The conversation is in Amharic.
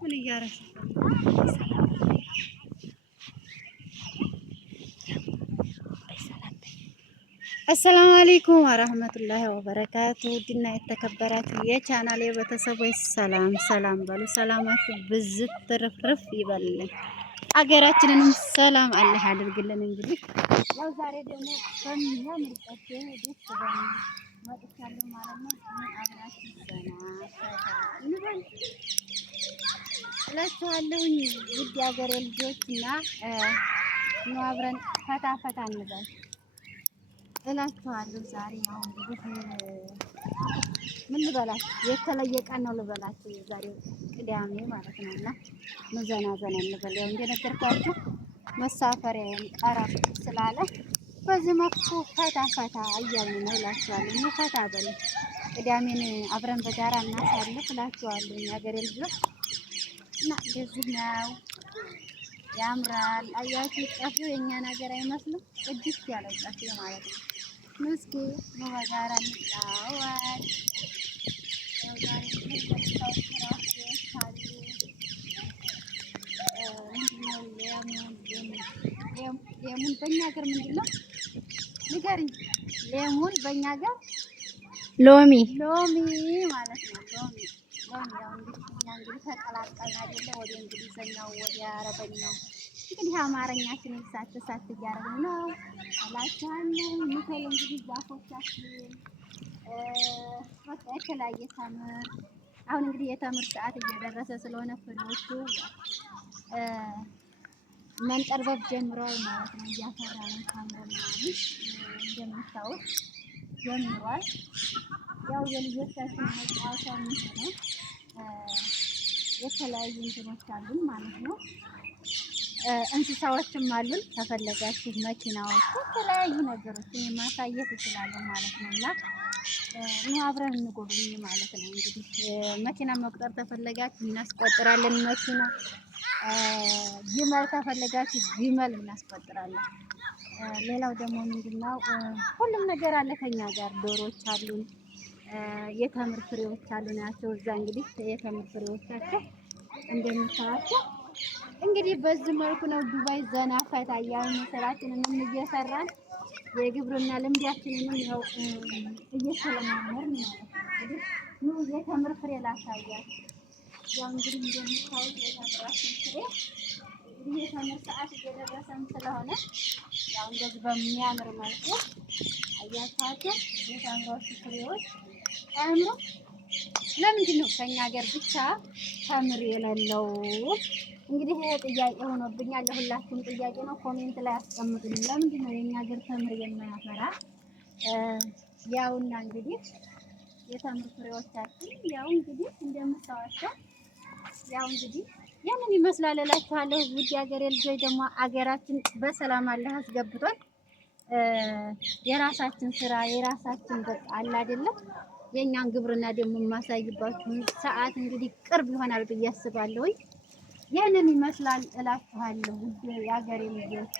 ምን እያረሽ? አሰላሙ አለይኩም ወራህመቱላሂ ወበረካቱ። ውድና የተከበራችሁ የቻናሌ ቤተሰቦች ሰላም ሰላም በሉ። ሰላማችሁ ብዝት ትርፍርፍ ይበልልን። አገራችንንም ሰላም አላህ ያድርግልን። እንግዲህ ያው ዛሬ ደግሞ በሚያምር ቀጤ ደስ በሚል መጥቻለሁ ማለት ነው። አብራችሁ እንበል እላችኋለሁኝ ውድ የአገሬ ልጆችና ነው አብረን ፈታ ፈታ እንበል እላችኋለሁ። ዛሬ ያው እንግዲህ ምን ልበላችሁ የተለየ ቀን ነው ልበላችሁ። ዛሬው ቅዳሜ ማለት ነውና ዘና ዘና እንበል። ያው እንደነገርኳችሁ መሳፈሪያዬን ቀረብ ስላለ በዚህ መልኩ ፈታ ፈታ እያልን ነው እላችኋለሁ። ምን ፈታ በሉ ቅዳሜን አብረን በጋራ እናሳልፍ እላችኋለሁ የአገሬ ልጆች እና እንደዚህ ነው። ያምራል። አያችሁ ጫፉ የኛን ሀገር አይመስልም? ቅድስት ያለ ጫፉ ማለት ነው። እስኪ ነው በጋራ እንጫወት። ያው ዛሬ ሌሙን በእኛ ሀገር ምንድን ነው ንገሪኝ? ሌሙን በእኛ ሀገር ሎሚ ማለት ነው። ሎሚ ያው እንግዲህ ተቀላቀልን አይደለ? ወደ እንግሊዘኛው ወደ አረበኛው እንግዲህ አማርኛችን ሳት እያደረግን ነው እላችኋለሁ። ምክል እንግዲህ ዛፎቻችን በቃ የተለያየ ተምር አሁን እንግዲህ የተምር ሰዓት እየደረሰ ስለሆነ ፍሬዎቹ መንጠርበብ ጀምሯል ማለት ነው። እያፈራ ነው ተምር ምናምን እንደምታዩት ጀምሯል። ያው የልጆቻችን መጫወቻ የሚሆነው የተለያዩ እንትኖች አሉን ማለት ነው። እንስሳዎችም አሉን። ከፈለጋችሁ መኪናዎች፣ የተለያዩ ነገሮችን ማሳየት ይችላሉ ማለት ነው። እና ነው አብረን እንጎብኝ ማለት ነው። እንግዲህ መኪና መቁጠር ተፈለጋችሁ እናስቆጥራለን። መኪና ግመል ተፈለጋችሁ ግመል እናስቆጥራለን። ሌላው ደግሞ ምንድነው ሁሉም ነገር አለ ከኛ ጋር። ዶሮዎች አሉን። የተምር ፍሬዎች አሉ ናቸው። እዛ እንግዲህ የተምር ፍሬዎቻቸው እንደምታዋቸው እንግዲህ በዚህ መልኩ ነው ዱባይ ዘና ፈታ እያልን ስራችንንም እየሰራን የግብርና ልምዳችንንም ያው እየተለማመርን ነው። እንግዲህ የተምር ፍሬ ላሳያችሁ። ያው እንግዲህ እንደምታዩት የተምራችን ፍሬ እንግዲህ የተምር ሰዓት እየደረሰን ስለሆነ ያው እንደዚህ በሚያምር መልኩ አያችኋቸው የተምሮቹ ፍሬዎች አያምሩ? ለምንድን ነው ከኛ ሀገር ብቻ ተምር የሌለው? እንግዲህ ይሄ ጥያቄ ሆኖብኛል። ለሁላችሁም ጥያቄ ነው። ኮሜንት ላይ አስቀምጡልኝ። ለምንድን ነው የኛ ሀገር ተምር የማያፈራ? ያውና እንግዲህ የተምር ፍሬዎቻችን ያው እንግዲህ እንደምታዋቸው ያው እንግዲህ ያንን ይመስላል እላችኋለሁ። ውድ ሀገሬ ልጆች ደግሞ አገራችን በሰላም አላህ አስገብቶን የራሳችን ስራ የራሳችን በቃ አለ አይደለም። የኛን ግብርና ደግሞ የማሳይባችሁ ሰዓት እንግዲህ ቅርብ ይሆናል ብዬ አስባለሁ። ያንን ይመስላል እላችኋለሁ ውድ የሀገሬ ልጆች።